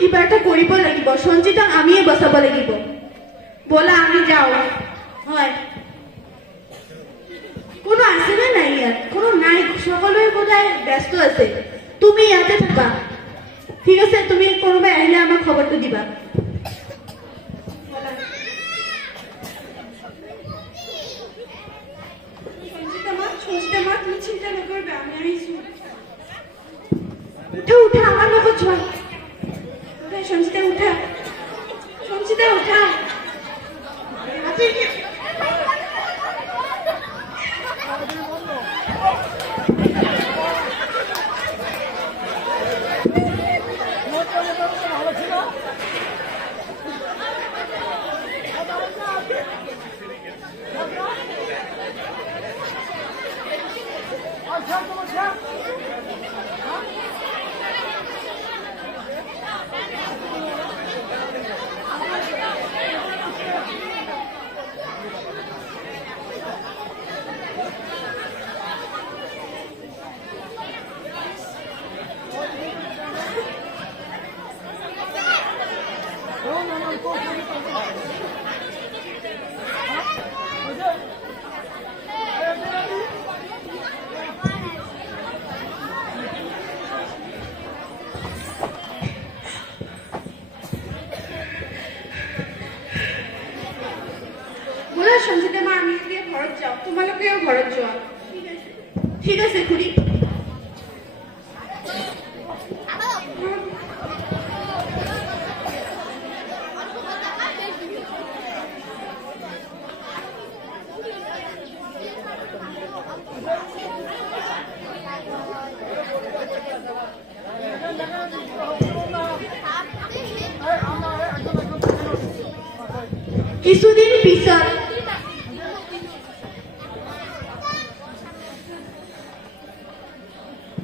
কিবা এটা কৰিব লাগিব সঞ্জিতক আমিয়ে বচাব লাগিব বলা আমি যাও হয় কোনো আছে না নাই ইয়াত কোনো নাই সকলোৱে বোধহয় ব্যস্ত আছে তুমি ইয়াতে থাকা ঠিক আছে তুমি কোনোবাই আহিলে আমাক খবৰটো দিবা সঞ্জিতা মা তুমি চিন্তা নকৰিবা আমি আহিছো উঠা আমাৰ লগত যোৱা সঞ্জিতা উঠা সঞ্জিতা উঠা সঞ্জিতা মা আমি দিয়ে ঘৰত যাও তোমালোকেও ঘৰত যোৱা ঠিক আছে খুৰী কিছুদিন পিছত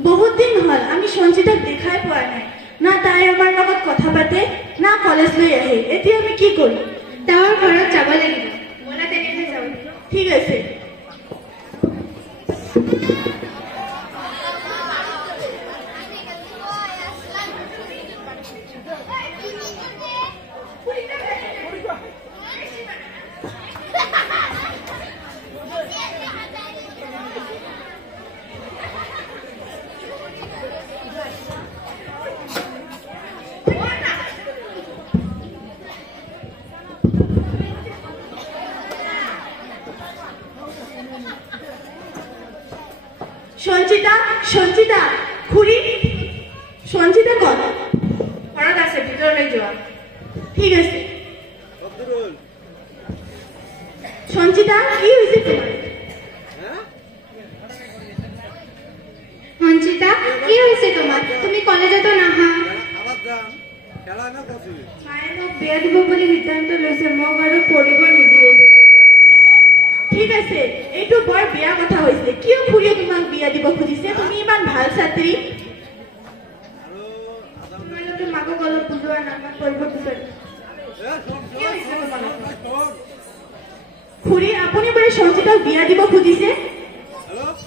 বহুত দিন হল আমি সঞ্জিতাক দেখাই পোৱা নাই না তাই আমাৰ লগত কথা পাতে না কলেজ লৈ আহে এতিয়া আমি কি কৰিম তাৰ ঘৰত যাব লাগিব মনা তেনেকৈ যাওঁ ঠিক আছে সঞ্জিতা সঞ্জিতা খুৰী সঞ্জিতা কত ঘৰত আছে ভিতৰলৈ যোৱা ঠিক আছে সঞ্জিতা কি হৈছে তোমাৰ সঞ্জিতা কি হৈছে তোমাৰ তুমি কলেজতো নাহা মায়ে মোক বিয়া দিব বুলি সিদ্ধান্ত লৈছে মই বাৰু পঢ়িব নিদিয়ে ঠিক আছে এইটো বৰ বিয়া কথা হৈছে কিয় খুৰীয়ে তোমাক বিয়া দিব খুজিছে তুমি ইমান ভাল ছাত্ৰী তোমালোকে মাকক অলপ বুজোৱা নামাক কৰিব বিচাৰে খুৰী আপুনি বোলে সঞ্জিতাক বিয়া দিব খুজিছে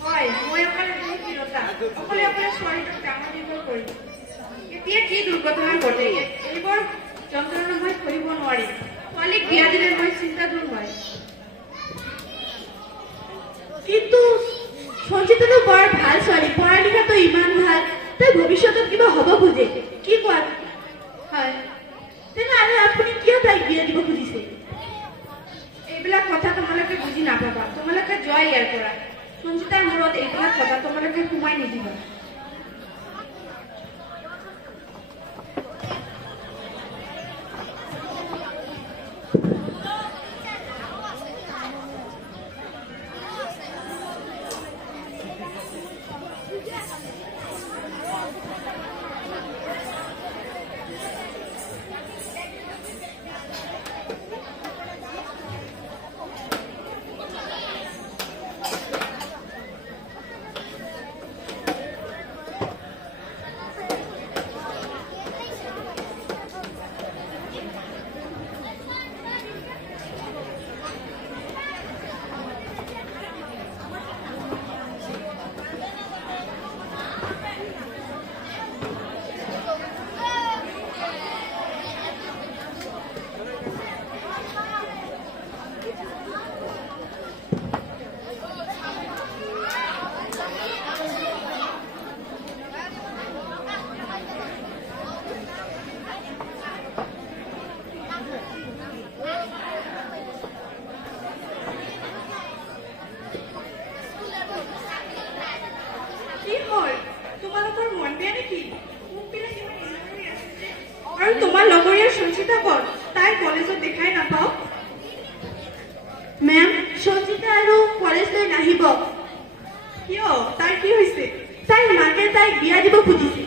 হয় মই অকলে অকলে অকলে ছোৱালীটোক ডাঙৰ দীঘল কৰিম এতিয়া কি দুৰ্ঘটনা ঘটে এইবোৰ যন্ত্ৰণা মই কৰিব নোৱাৰিম ছোৱালীক বিয়া দিলে মই চিন্তা দূৰ হয় কিন্তু সঞ্জিতাটো বৰ ভাল ছোৱালী পঢ়া লিখাটো ইমান ভাল তাই ভৱিষ্যতত কিবা হ'ব খোজে কি কোৱা হয় তেনেহ'লে আপুনি কিয় কাৰণেও তাইক বিয়া দিব খুজিছে। এইবিলাক কথা তোমালোকে বুজি নাপাবা, তোমালোকে যোৱা ইয়াৰ পৰা। সঞ্চিতাৰ মূৰত এইবিলাক কথা তোমালোকে সোমাই নিদিবা। তোমাৰ লগৰীয়া সঞ্চিতা ক'ত? তাই কলেজত দেখাই নাপাওঁ। মেম, সঞ্চিতা আৰু কলেজলৈ নাহিব। কিয়? তাই কি হৈছে? তাইৰ মাকে তাইক বিয়া দিব খুজিছে।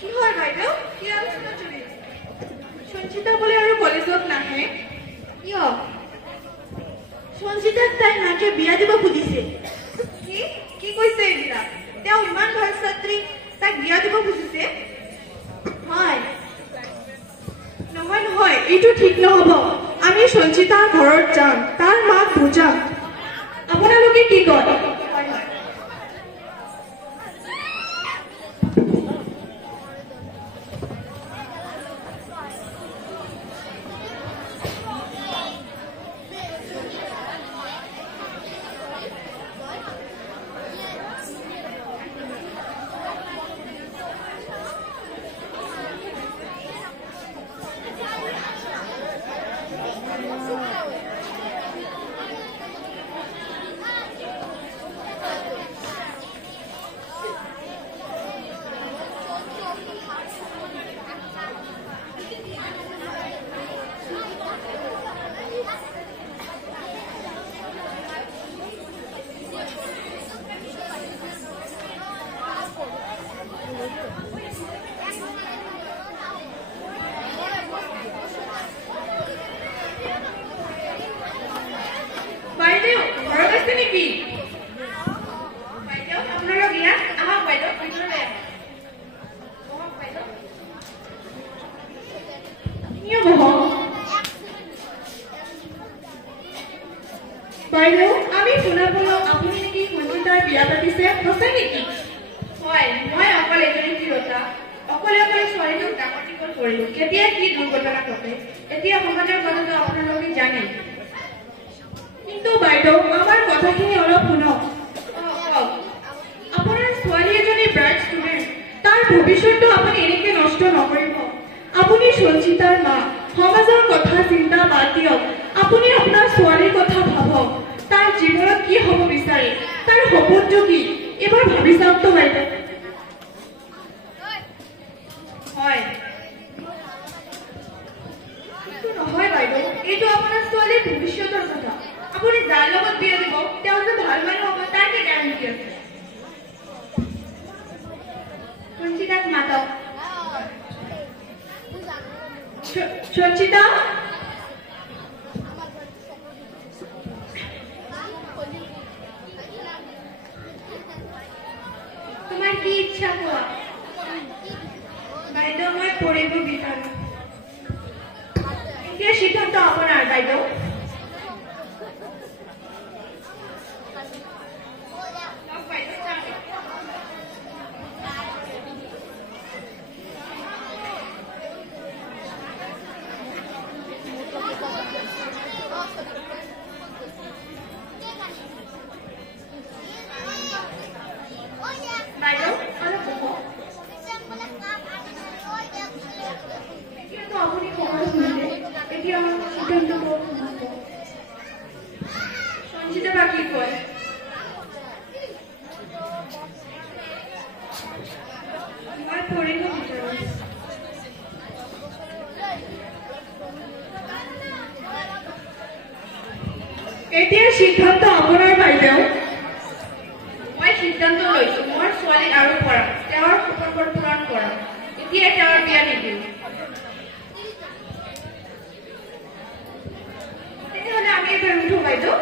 কি হয় বাইদেউ? কি আলোচনা চলি আছে? সঞ্চিতা বোলে আৰু কলেজত নাহে। কিয়? সঞ্চিতাক তাইৰ মাকে বিয়া দিব খুজিছে। কি কৈছে এইবিলাক? তেওঁ ইমান ভাল ছাত্ৰী, তাইক বিয়া দিব খুজিছে? হয়। নহয় নহয়, এইটো ঠিক নহব। আমি সঞ্চিতাৰ ঘৰত যাম, তাৰ মাক বুজাম। আপোনালোকে কি কয়? বাইদেউ, আমি শুনা পালো আপুনি নেকি সঞ্চিতাৰ বিয়া পাতিছে, সঁচা নেকি? হয়, মই অকল এজনী তিৰোতা। অকলে অকলে ছোৱালীটোক ডাঙৰ দীঘল কৰিলো। কেতিয়া কি দুৰ্ঘটনা ঘটে এতিয়া সমাজৰ কথাটো আপোনালোকে জানে। কিন্তু বাইদেউ, আমাৰ কথাখিনি অলপ শুনক। আপোনাৰ ছোৱালী এজনী ব্ৰাইট ষ্টুডেণ্ট, তাৰ ভৱিষ্যতটো আপুনি এনেকে নষ্ট নকৰিব। আপুনি সঞ্চিতাৰ মা, সমাজৰ কথা চিন্তা বাদ দিয়ক। আপুনি আপোনাৰ ছোৱালীৰ কথা ভাবক। তাৰ জীৱনত কি হ'ব বিচাৰে, তাৰ সপোনটো কি, এবাৰ ভাবি চাওকতো বাইদেউ। হয়, কিন্তু নহয় বাইদেউ, এইটো আপোনাৰ ছোৱালীৰ ভৱিষ্যতৰ কথা। আপুনি যাৰ লগত বিয়া দিব তেওঁ যে ভাল মানুহ হ'ব তাৰ কি গ্যাৰাণ্টি আছে? সঞ্চিতাক মাতক। সঞ্চিতা, তোমাৰ কি ইচ্ছা কোৱা? বাইদেউ, মই পঢ়িব বিচাৰো। এতিয়া সিদ্ধান্ত আপোনাৰ বাইদেউ। সিদ্ধান্ত লোৱা নহ'ব। সঞ্চিতা বা কি কয়? মই পঢ়িব বিচাৰোঁ। এতিয়া সিদ্ধান্ত আপোনাৰ বাইদেউ। মই সিদ্ধান্ত লৈছো মোৰ ছোৱালীক আৰু পঢ়াম, তেওঁৰ সপোনবোৰ পূৰণ কৰাম। এতিয়াই তেওঁৰ বিয়া নিদিওঁ। তেতিয়াহ'লে আমি এবাৰ উঠো বাইদেউ।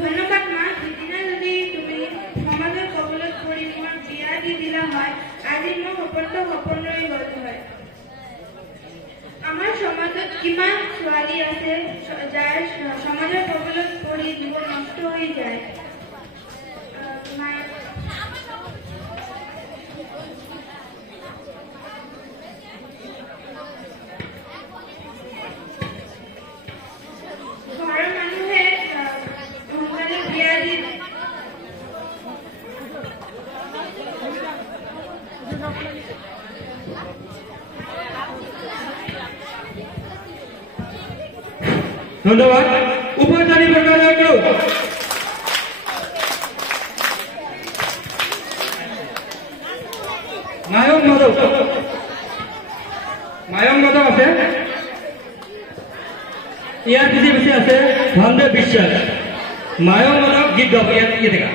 ধন্যবাদ মা। সিদিনা যদি তুমি সমাজৰ কবলত পৰি মোৰ বিয়া দি দিলা হয়, আজি মোৰ সপোনটো সপোনৰে গ'ল হয়। আমাৰ সমাজত কিমান ছোৱালী আছে যাৰ সমাজৰ কবলত পৰি জীৱন নষ্ট হৈ যায়। ধন্যবাদ। উপচাৰী বৰ্গালৈ কৰো। মায়ং মাধৱ আছে। ইয়াৰ পিছে পিছে আছে ধনদেৱ বিশ্বাস। মায়ং মাধৱ গীত গাব ইয়াত দেখা।